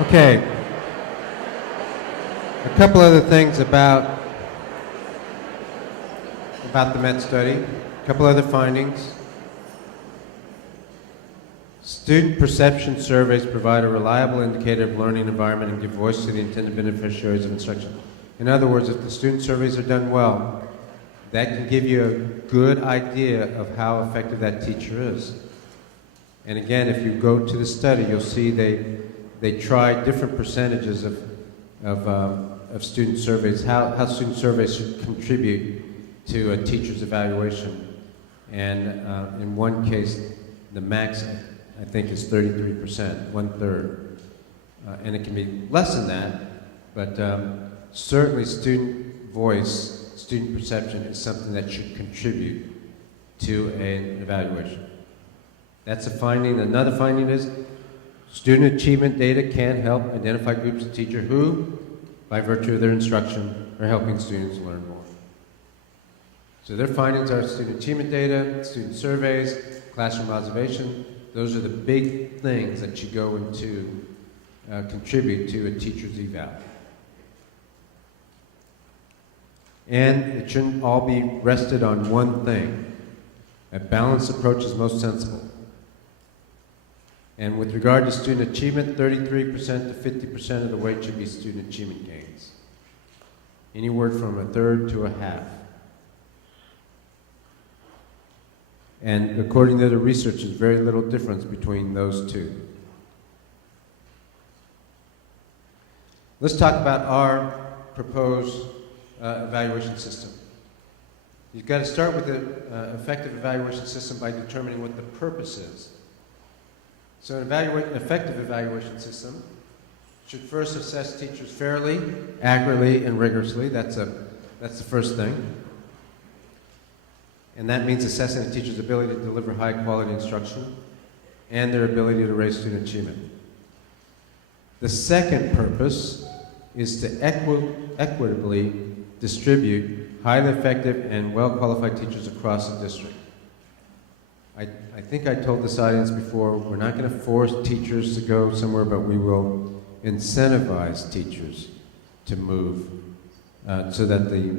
Okay, a couple other things about the Met study, a couple other findings. Student perception surveys provide a reliable indicator of learning environment and give voice to the intended beneficiaries of instruction. In other words, if the student surveys are done well, that can give you a good idea of how effective that teacher is. And again, if you go to the study, you'll see they try different percentages of student surveys, how student surveys should contribute to a teacher's evaluation. And in one case, the max, I think, is 33%, 1/3. And it can be less than that, but certainly student voice, student perception is something that should contribute to an evaluation. That's a finding. Another finding is student achievement data can help identify groups of teachers who, by virtue of their instruction, are helping students learn more. So their findings are student achievement data, student surveys, classroom observation. Those are the big things that should go into contribute to a teacher's eval. And it shouldn't all be rested on one thing. A balanced approach is most sensible. And with regard to student achievement, 33% to 50% of the weight should be student achievement gains. Anywhere from 1/3 to 1/2. And according to the research, there's very little difference between those two. Let's talk about our proposed evaluation system. You've got to start with the effective evaluation system by determining what the purpose is. So an effective evaluation system should first assess teachers fairly, accurately, and rigorously. That's the first thing. And that means assessing a teacher's ability to deliver high-quality instruction and their ability to raise student achievement. The second purpose is to equitably distribute highly effective and well-qualified teachers across the district. I think I told this audience before, we're not going to force teachers to go somewhere, but we will incentivize teachers to move so that the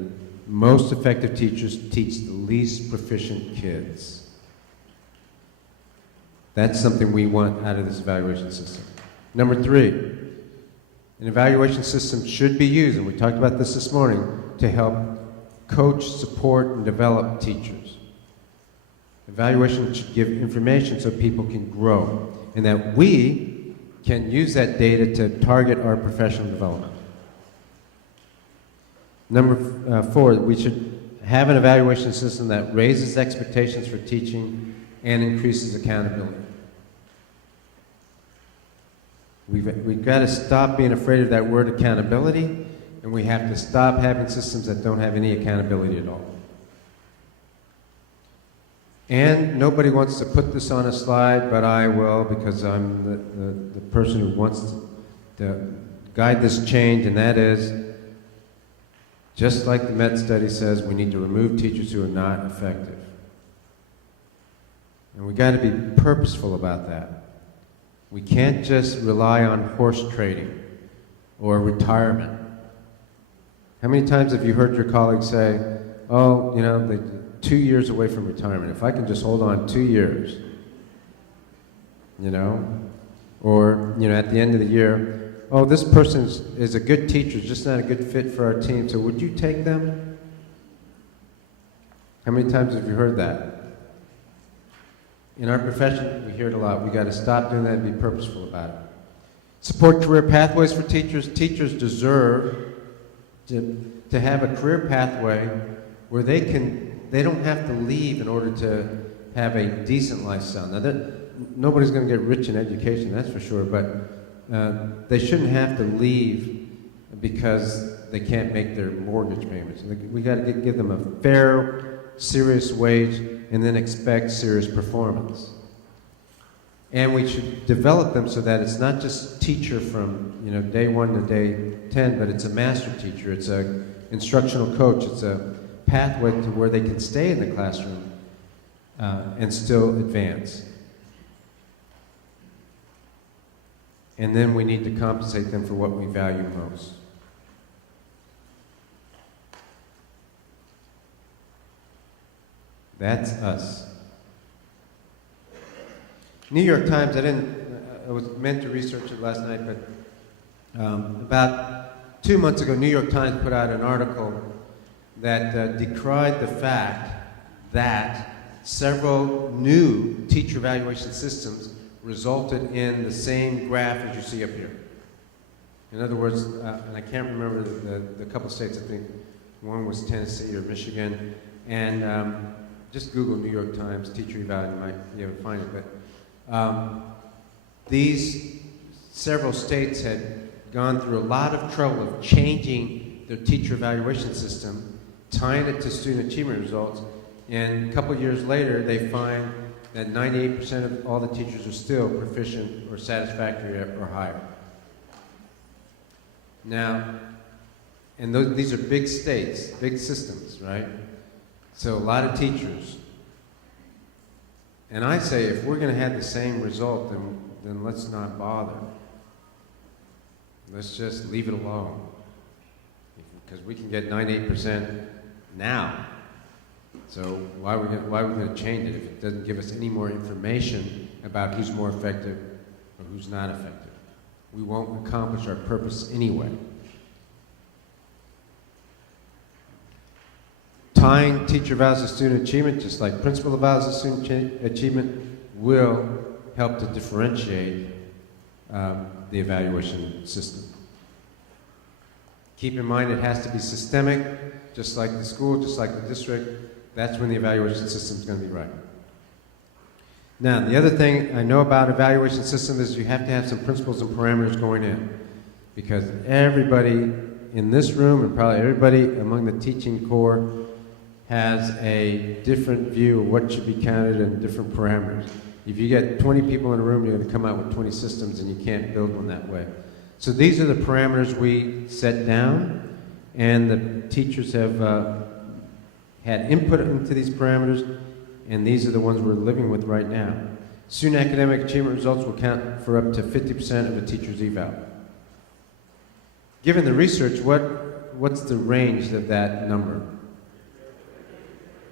most effective teachers teach the least proficient kids. That's something we want out of this evaluation system. Number 3, an evaluation system should be used, and we talked about this morning, to help coach, support, and develop teachers. Evaluation should give information so people can grow, and that we can use that data to target our professional development. Number 4, we should have an evaluation system that raises expectations for teaching and increases accountability. We've got to stop being afraid of that word accountability, and we have to stop having systems that don't have any accountability at all. And nobody wants to put this on a slide, but I will, because I'm the person who wants to guide this change, and that is, just like the Met study says, we need to remove teachers who are not effective. And we've got to be purposeful about that. We can't just rely on horse trading or retirement. How many times have you heard your colleagues say, oh, you know, they're 2 years away from retirement. If I can just hold on 2 years, you know? Or, you know, at the end of the year, oh, this person is a good teacher, just not a good fit for our team, so would you take them? How many times have you heard that? In our profession, we hear it a lot. We've got to stop doing that and be purposeful about it. Support career pathways for teachers. Teachers deserve to have a career pathway where they don't have to leave in order to have a decent lifestyle. Now, nobody's going to get rich in education, that's for sure, but they shouldn't have to leave because they can't make their mortgage payments. We got to give them a fair, serious wage and then expect serious performance. And we should develop them so that it's not just teacher from day 1 to day 10, but it's a master teacher, it's an instructional coach, it's a pathway to where they can stay in the classroom and still advance. and then we need to compensate them for what we value most. That's us. New York Times, I was meant to research it last night, but about 2 months ago, New York Times put out an article that decried the fact that several new teacher evaluation systems resulted in the same graph as you see up here. In other words, and I can't remember the couple states, I think one was Tennessee or Michigan, and just Google New York Times teacher eval, you might be able to find it. But these several states had gone through a lot of trouble of changing their teacher evaluation system, tying it to student achievement results, and a couple of years later they find that 98% of all the teachers are still proficient or satisfactory or higher. Now, and these are big states, big systems, right? So a lot of teachers. And I say if we're going to have the same result, then let's not bother. Let's just leave it alone. Because we can get 98% now. So why are we going to change it if it doesn't give us any more information about who's more effective or who's not effective? We won't accomplish our purpose anyway. Tying teacher evals to student achievement, just like principal evals to student achievement, will help to differentiate the evaluation system. Keep in mind it has to be systemic, just like the school, just like the district. That's when the evaluation system is going to be right. Now, the other thing I know about evaluation system is you have to have some principles and parameters going in, because everybody in this room and probably everybody among the teaching corps has a different view of what should be counted and different parameters. If you get 20 people in a room, you're going to come out with 20 systems, and you can't build one that way. So these are the parameters we set down, and the teachers have had input into these parameters, and these are the ones we're living with right now. Student academic achievement results will count for up to 50% of a teacher's eval. Given the research, what's the range of that number?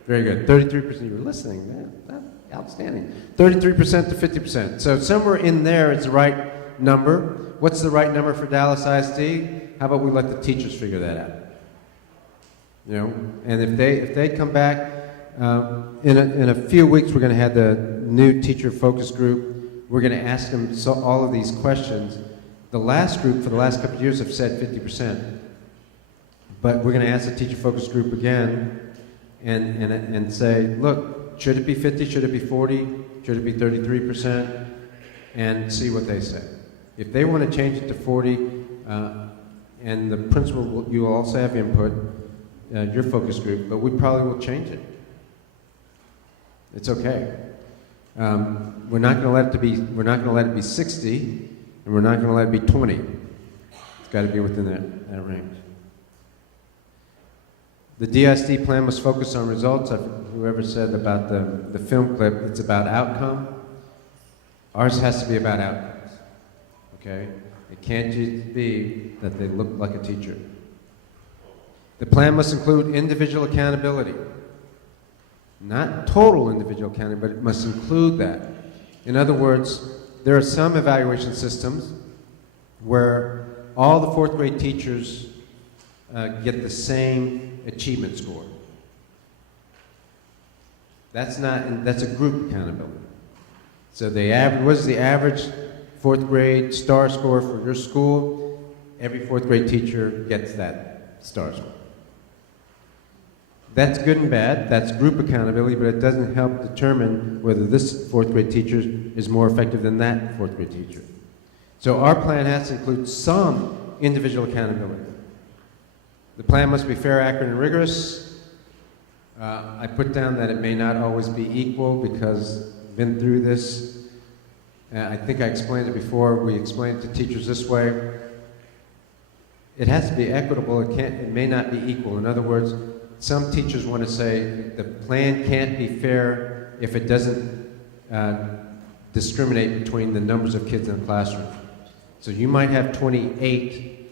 Very good. 33%. You were listening, man. That's outstanding. 33% to 50%. So somewhere in there is the right number. What's the right number for Dallas ISD? How about we let the teachers figure that out? You know, and if they come back in a few weeks, we're going to have the new teacher focus group. We're going to ask them all of these questions. The last group for the last couple of years have said 50%, but we're going to ask the teacher focus group again and say, look, should it be 50? Should it be 40? Should it be 33%? And see what they say. If they want to change it to 40, and the principal, you will also have input, your focus group, but we probably will change it. It's okay. We're not going to let it be 60, and we're not going to let it be 20. It's got to be within that range. The DSD plan must focus on results. Whoever said about the film clip, it's about outcome. Ours has to be about outcomes. Okay? It can't just be that they look like a teacher. The plan must include individual accountability. Not total individual accountability, but it must include that. In other words, there are some evaluation systems where all the fourth grade teachers get the same achievement score. That's a group accountability. So what is the average fourth grade star score for your school? Every fourth grade teacher gets that star score. That's good and bad. That's group accountability, but it doesn't help determine whether this fourth grade teacher is more effective than that fourth grade teacher. So our plan has to include some individual accountability. The plan must be fair, accurate, and rigorous. I put down that it may not always be equal because I've been through this. I think I explained it before. We explained it to teachers this way. It has to be equitable. It may not be equal. In other words, some teachers want to say the plan can't be fair if it doesn't discriminate between the numbers of kids in the classroom. So you might have 28,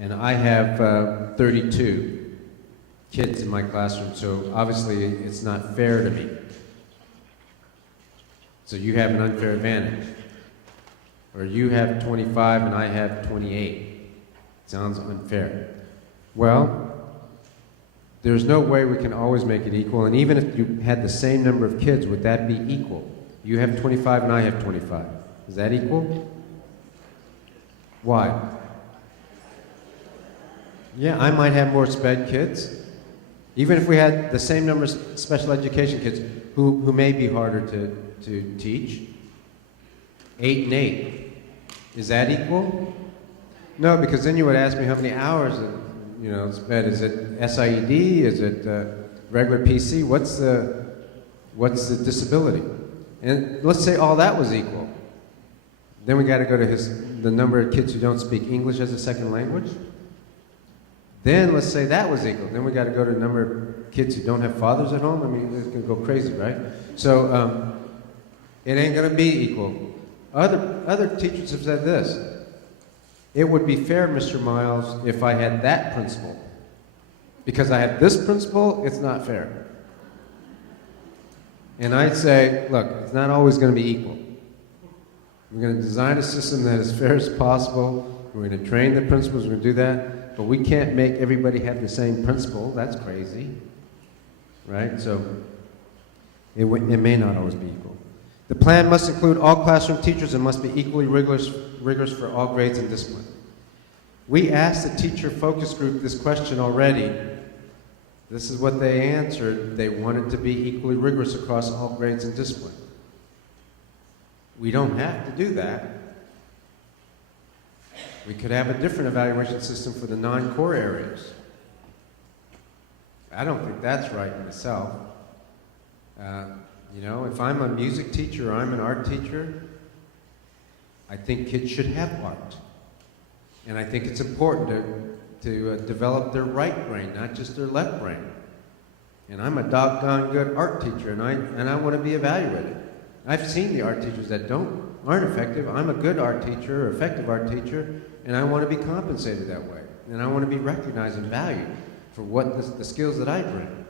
and I have 32 kids in my classroom, so obviously it's not fair to me. So you have an unfair advantage. Or you have 25 and I have 28. Sounds unfair. Well, there's no way we can always make it equal, and even if you had the same number of kids, would that be equal? You have 25 and I have 25. Is that equal? Why? Yeah, I might have more sped kids. Even if we had the same number of special education kids who may be harder to teach. 8 and 8. Is that equal? No, because then you would ask me how many hours, sped. Is it SIED? Is it regular PC? What's the disability? And let's say all that was equal. Then we got to go to the number of kids who don't speak English as a second language. Then let's say that was equal. Then we got to go to the number of kids who don't have fathers at home. I mean, it's going to go crazy, right? So it ain't going to be equal. Other teachers have said this: it would be fair, Mr. Miles, if I had that principle. Because I have this principle, it's not fair. And I'd say, look, it's not always going to be equal. We're going to design a system that is fair as possible. We're going to train the principals, we're going to do that. But we can't make everybody have the same principle. That's crazy. Right? So it may not always be equal. The plan must include all classroom teachers and must be equally rigorous for all grades and discipline. We asked the teacher focus group this question already. This is what they answered. They wanted to be equally rigorous across all grades and discipline. We don't have to do that. We could have a different evaluation system for the non-core areas. I don't think that's right in itself. If I'm a music teacher or I'm an art teacher, I think kids should have art. And I think it's important to develop their right brain, not just their left brain. And I'm a doggone good art teacher, and I want to be evaluated. I've seen the art teachers that aren't effective. I'm a good art teacher, or effective art teacher, and I want to be compensated that way. And I want to be recognized and valued for what the skills that I bring.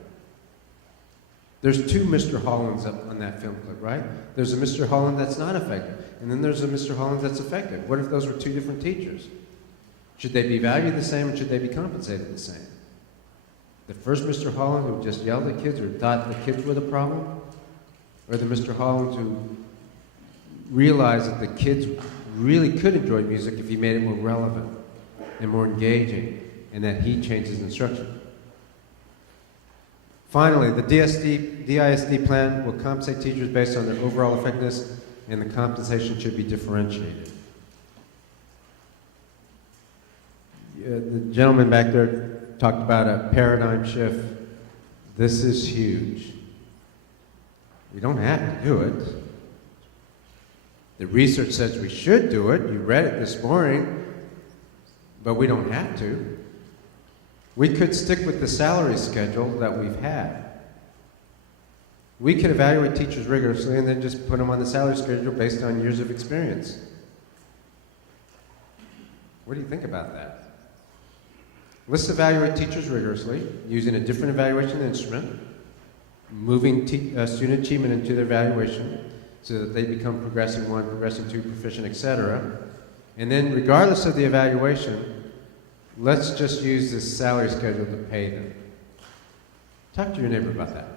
There's 2 Mr. Hollands up on that film clip, right? There's a Mr. Holland that's not effective, and then there's a Mr. Holland that's effective. What if those were 2 different teachers? Should they be valued the same, or should they be compensated the same? The first Mr. Holland who just yelled at kids or thought the kids were the problem? Or the Mr. Holland who realized that the kids really could enjoy music if he made it more relevant and more engaging, and that he changed his instruction? Finally, the DISD plan will compensate teachers based on their overall effectiveness, and the compensation should be differentiated. The gentleman back there talked about a paradigm shift. This is huge. We don't have to do it. The research says we should do it. You read it this morning, but we don't have to. We could stick with the salary schedule that we've had. We could evaluate teachers rigorously and then just put them on the salary schedule based on years of experience. What do you think about that? Let's evaluate teachers rigorously using a different evaluation instrument, moving student achievement into their evaluation so that they become progressing 1, progressing 2, proficient, etc. And then regardless of the evaluation, let's just use this salary schedule to pay them. Talk to your neighbor about that.